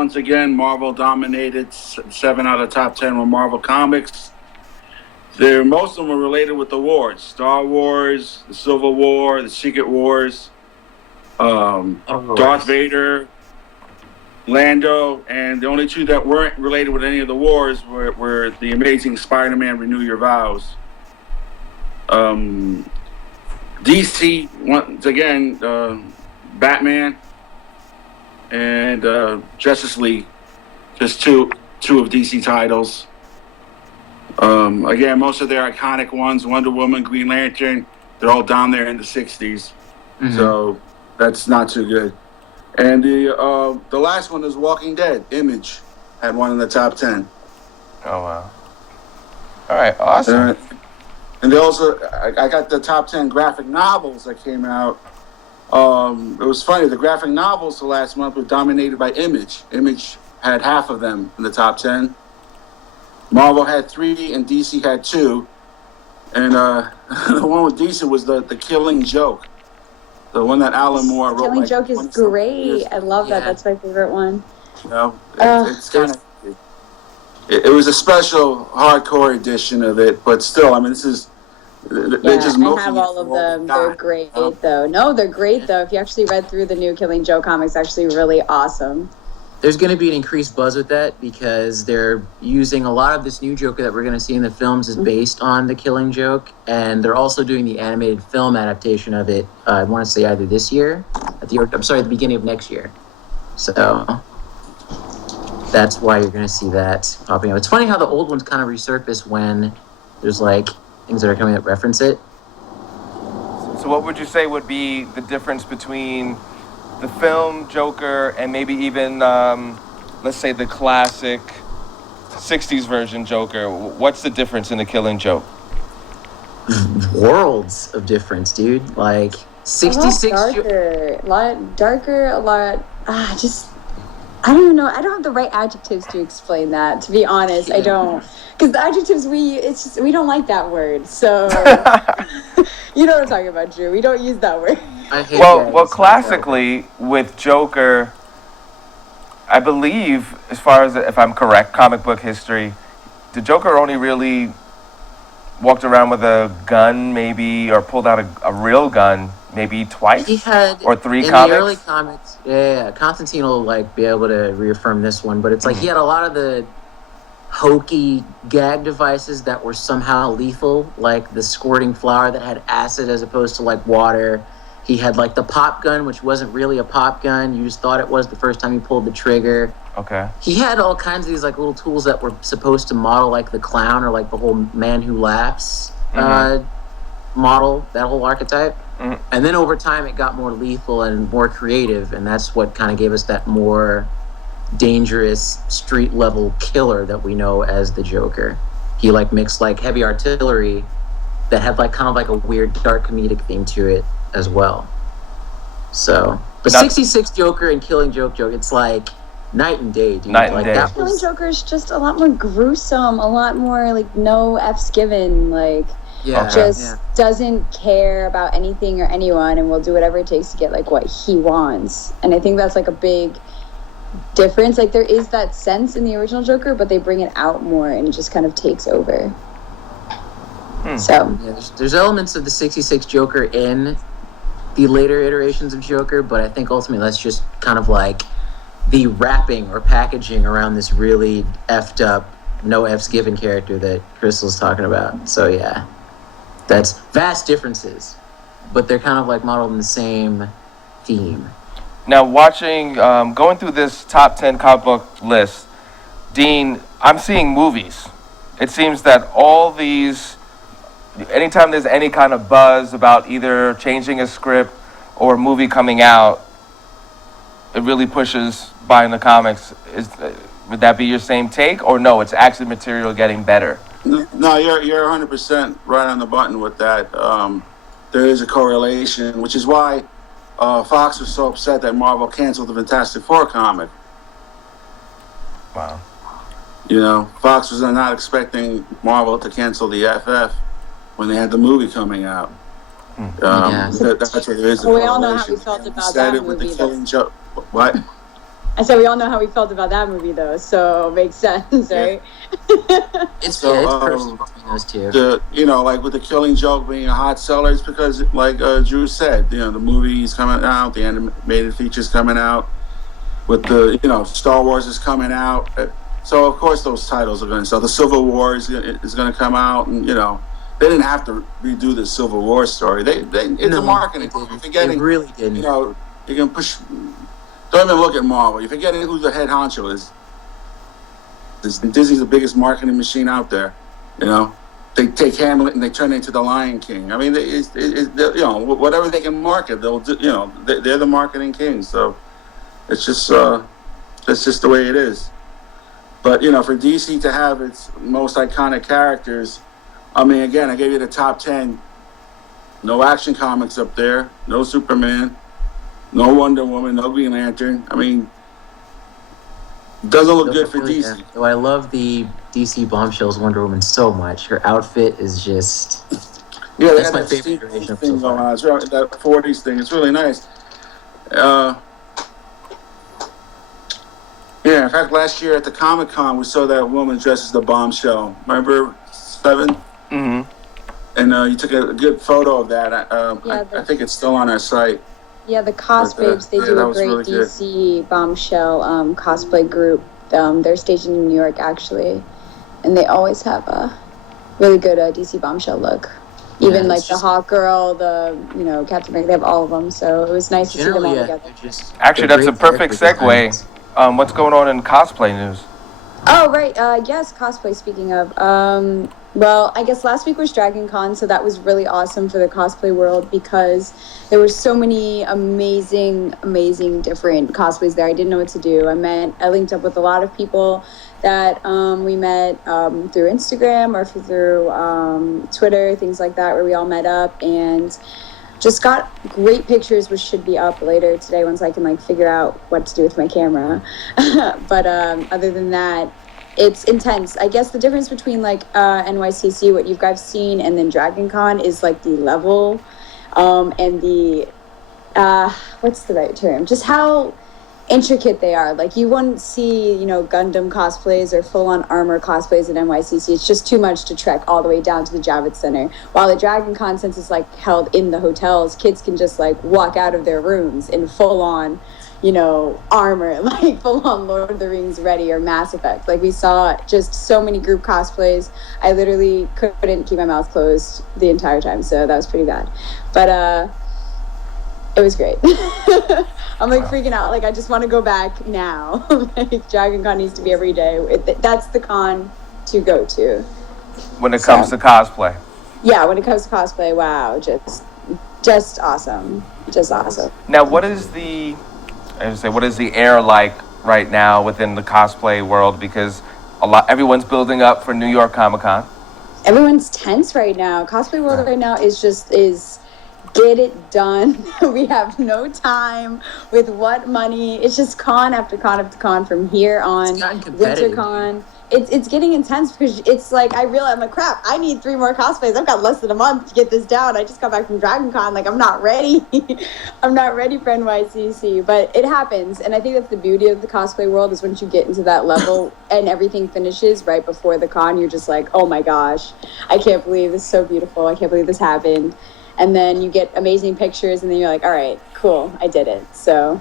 once again, Marvel dominated. 7 out of the top 10 were Marvel comics. Most of them were related with the wars. Star Wars, the Civil War, the Secret Wars, Darth Vader, Lando, and the only 2 that weren't related with any of the wars were The Amazing Spider-Man, Renew Your Vows. DC, once again, Batman and Justice League, just two of DC titles. Again, most of their iconic ones, Wonder Woman, Green Lantern, they're all down there in the 60s. Mm-hmm. So that's not too good. And the last one is Walking Dead. Image had one in the top 10. Oh, wow. All right, awesome. And they also, I got the top 10 graphic novels that came out. It was funny, the graphic novels the last month were dominated by Image. Image had half of them in the top 10. Marvel had 3 and DC had 2. And the one with DC was the Killing Joke. The one that Alan Moore wrote. Killing Joke is great. I love that. That's my favorite one. You know, it's kind of... It was a special hardcore edition of it, but still, I mean, this is... They're just I have all of them. They're great, though. No, they're great, though. If you actually read through the new Killing Joke comics, actually really awesome. There's going to be an increased buzz with that because they're using a lot of this new Joker that we're going to see in the films is based on the Killing Joke, and they're also doing the animated film adaptation of it. I want to say either this year, at the beginning of next year. So that's why you're going to see that popping up. It's funny how the old ones kind of resurface when there's like things that are coming that reference it. So what would you say would be the difference between the film Joker and maybe even, let's say, the classic 60s version Joker? What's the difference in the Killing Joke? Worlds of difference, dude. Like 66. A lot darker, a lot. I don't even know. I don't have the right adjectives to explain that. To be honest, I don't. Because the adjectives we don't like that word. So you know what I'm talking about, Drew. We don't use that word. Well, classically with Joker, I believe, as far as if I'm correct, comic book history, the Joker only really walked around with a gun, maybe, or pulled out a real gun, maybe twice. He had or 3 in comics. The early comics. Yeah. Constantine will be able to reaffirm this one, but it's like he had a lot of the hokey gag devices that were somehow lethal, like the squirting flower that had acid as opposed to water. He had the pop gun, which wasn't really a pop gun. You just thought it was the first time you pulled the trigger. Okay. He had all kinds of these little tools that were supposed to model the clown or the whole man who laughs model, that whole archetype. Mm-hmm. And then over time it got more lethal and more creative, and that's what kind of gave us that more dangerous street level killer that we know as the Joker. He mixed heavy artillery that had kind of a weird dark comedic theme to it as well. So, but 66 Joker and Killing Joke, it's night and day, dude. Night and day. Killing Joker is just a lot more gruesome, a lot more no F's given, doesn't care about anything or anyone and will do whatever it takes to get what he wants. And I think that's a big difference. There is that sense in the original Joker, but they bring it out more and it just kind of takes over. So there's elements of the 66 Joker in the later iterations of Joker, but I think ultimately that's just kind of the wrapping or packaging around this really effed up, no F's given character that Krystel's talking about. So yeah, that's vast differences, but they're kind of modeled in the same theme. Now, going through this top 10 comic book list, Dean, I'm seeing movies. It seems that all these, anytime there's any kind of buzz about either changing a script or a movie coming out, it really pushes buying the comics. Would that be your same take, or no, it's actually material getting better? No, you're 100% right on the button with that. There is a correlation, which is why Fox was so upset that Marvel canceled the Fantastic Four comic. Wow. Fox was not expecting Marvel to cancel the FF when they had the movie coming out. That's what it is. We all know how we felt about that movie. With the Killing Joke. What? I said we all know how we felt about that movie, though, so it makes sense, right? It's So, good. It's personal between those two. Like with the Killing Joke being a hot seller, it's because, like Drew said, the movie's coming out, the animated features coming out, with the, Star Wars is coming out. So, of course, those titles are going to sell. The Civil War is going to come out, and, they didn't have to redo the Civil War story. It's a marketing. You're forgetting, They really didn't. you can push. Don't even look at Marvel. You're forgetting who the head honcho is. Disney's the biggest marketing machine out there. They take Hamlet and they turn it into the Lion King. I mean, whatever they can market, they'll do. They're the marketing kings. So it's just that's just the way it is. But for DC to have its most iconic characters, I mean, again, I gave you the top 10. No Action Comics up there. No Superman. No Wonder Woman. No Green Lantern. I mean, doesn't look good for DC. Though I love the DC Bombshells Wonder Woman so much. Her outfit is just... Yeah, that's my favorite iteration thing so far. going on. It's really, that 40s thing. It's really nice. Yeah, in fact, last year at the Comic-Con, we saw that woman dressed as the Bombshell. Remember, Seven? Mm-hmm. And you took a good photo of that. I think it's still on our site. Yeah, the Cosbabes, they do a great really DC Bombshell cosplay group. They're stationed in New York, actually. And they always have a really good DC Bombshell look. Even like the Hawk Girl, the, Captain America, they have all of them. So it was nice to see them all together. Actually, that's a perfect segue. What's going on in cosplay news? Oh, right. Yes, cosplay, speaking of. Well, I guess last week was Dragon Con, so that was really awesome for the cosplay world because there were so many amazing different cosplays there. I didn't know what to do. I linked up with a lot of people that we met through Instagram or through Twitter, things like that, where we all met up and just got great pictures, which should be up later today once I can figure out what to do with my camera. But other than that, it's intense. I guess the difference between NYCC, what you guys seen, and then Dragon Con is the level and the what's the right term? Just how intricate they are. You wouldn't see, Gundam cosplays or full-on armor cosplays at NYCC. It's just too much to trek all the way down to the Javits Center. While the Dragon Con, since it's held in the hotels, kids can just walk out of their rooms in full-on armor, full-on Lord of the Rings ready or Mass Effect. We saw just so many group cosplays. I literally couldn't keep my mouth closed the entire time, so that was pretty bad. But it was great. I'm freaking out. I just want to go back now. Dragon Con needs to be every day. That's the con to go to. When it comes to cosplay. Yeah, when it comes to cosplay, wow, just awesome. Just awesome. Now, what is the air like right now within the cosplay world? Because everyone's building up for New York Comic Con. Everyone's tense right now. Cosplay world right now is get it done. We have no time with what money. It's just con after con after con from here on. WinterCon. It's getting intense because it's I realize I'm crap. I need 3 more cosplays. I've got less than a month to get this down. I just got back from Dragon Con. I'm not ready. I'm not ready for NYCC, but it happens. And I think that's the beauty of the cosplay world is once you get into that level and everything finishes right before the con, you're just oh my gosh, I can't believe this is so beautiful. I can't believe this happened. And then you get amazing pictures and then you're all right, cool, I did it. So